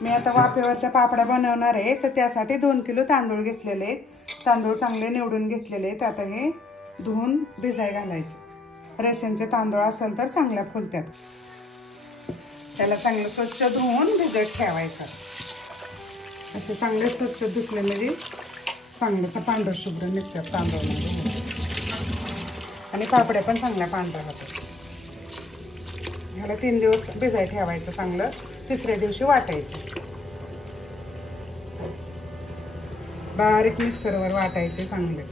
मी आता वाफेवरच्या पापड्या बनवणार आहे, तर त्यासाठी 2 किलो तांदूळ घेतलेले आहेत. तांदूळ चांगले निवडून घेतलेले आहेत. आता हे धुवून भिजाय घालायचे. रेशनचे तांदूळ असेल तर चांगल्या फुलतात. त्याला चांगलं स्वच्छ धुवून भिजत ठेवायचं. असे चांगले स्वच्छ धुतले म्हणजे चांगलं तर पांढरं शुभ्र निघतात तांदूळमध्ये आणि पापड्या पण चांगल्या पांढऱ्या होतात. ह्याला 3 दिवस भिजाय ठेवायचं चांगलं. तिसऱ्या दिवशी वाटायचं. बारीक मिक्सरवर वाटायचे चांगले.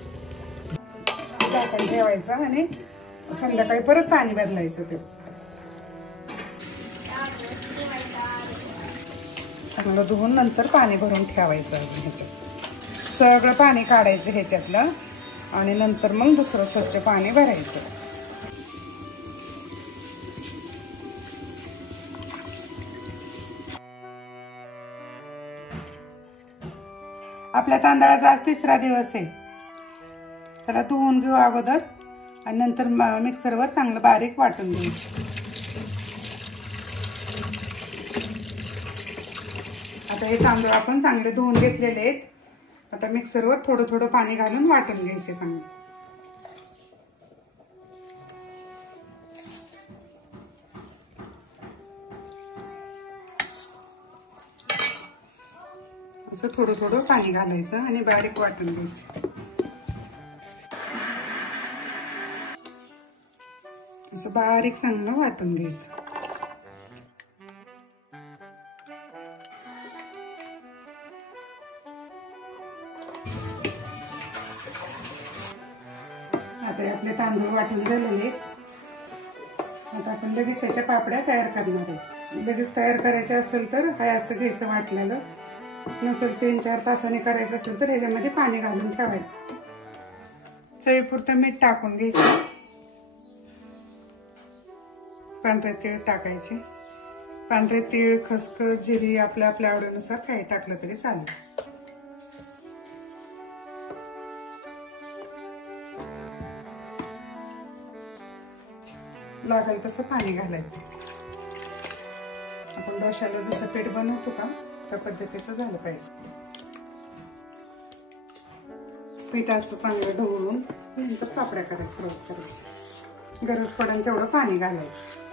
झाकण ठेवायचं आणि संध्याकाळी परत पाणी बदलायचं. त्याच चांगलं धुवून नंतर पाणी भरून ठेवायचं. अजून ह्याच्यात सगळं पाणी काढायचं ह्याच्यातलं आणि नंतर मग दुसरं स्वच्छ पाणी भरायचं. आपल्या तांदळाचा आज 3रा दिवस आहे. त्याला धुवून घेऊ अगोदर आणि नंतर मिक्सरवर चांगलं बारीक वाटून घेऊ. आता हे तांदूळ आपण चांगले धुवून घेतलेले आहेत. आता मिक्सरवर थोडं थोडं पाणी घालून वाटून घ्यायचे चांगले. असं थोडं थोडं पाणी घालायचं आणि बारीक वाटून घ्यायचे. असं बारीक चांगलं वाटून घ्यायचं. आता आपले तांदूळ वाटून झालेले आहेत. आता आपण लगेच ह्याच्या पापड्या तयार करणार आहे. लगेच तयार करायचे असेल तर हाय असं घ्यायचं वाटलेलं. नसेल 3-4 तासांनी करायचं असेल तर ह्याच्यामध्ये पाणी घालून ठेवायचं. चवीपुरतं मीठ टाकून घ्यायचं. पांढरे तीळ टाकायचे. पांढरे तीळ, खसखस, जिरी आपल्या आवडीनुसार काही टाकलं तरी चालेल. लागेल तसं पाणी घालायचं. आपण डोश्याला जसं पीठ बनवतो का त्या पद्धतीचं झालं पाहिजे. पीठ असं चांगलं ढवळून नंतर पापड्या करायला सुरुवात करायची. गरज पडेल तेवढं पाणी घालायचं.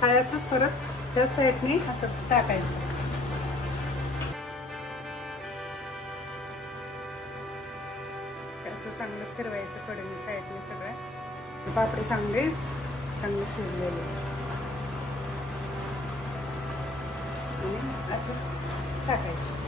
हाय असंच परत त्या साईडने असं टाकायचं. असं चांगलं फिरवायचं कडेने साईडने सगळ्या. पापडी चांगले शिजलेले आणि असं टाकायचे.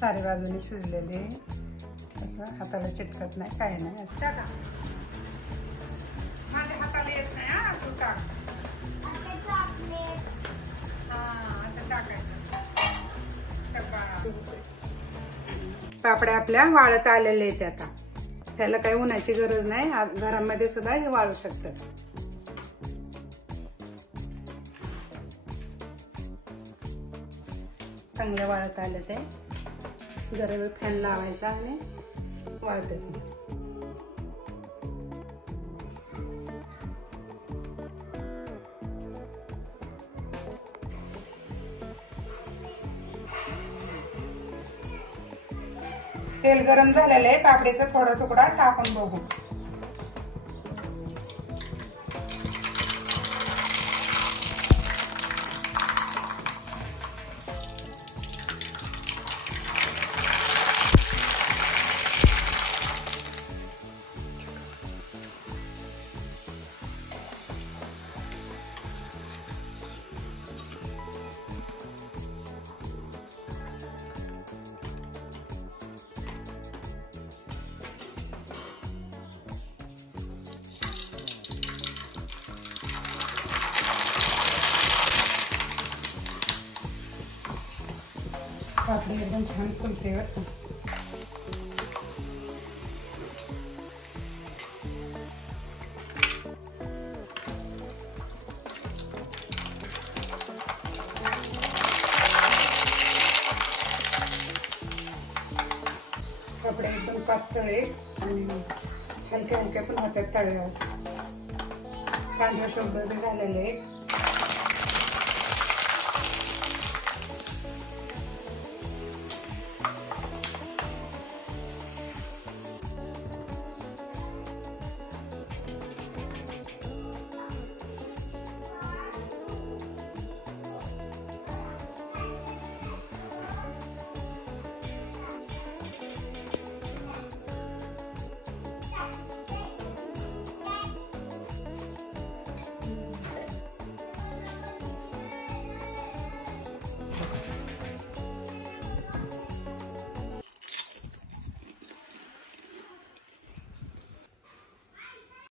सारे बाजूने शिजलेले, असं हाताला चिटकत नाही, काय नाही. असं टाका, माझ्या हाताला येत नाही. हा तू टाक. हा असं टाकायचं. पापड्या आपल्या वाळत आलेले आहेत. आता त्याला काही उन्हाची गरज नाही, घरामध्ये सुद्धा हे वाळू शकतात. चांगले वाळत आले ते, जरा वेळ फॅन लावायचा आणि वाळतात. तेल गरम झालेलं आहे, पापडीचा थोडा तुकडा टाकून बघू. पापडी एकदम छान फुलते. पापड्या एकदम पातळ आहेत आणि हलक्या हलक्या पण होत्यात तळल्यावर. पांढऱ्या शुभ्र झालेले आहेत.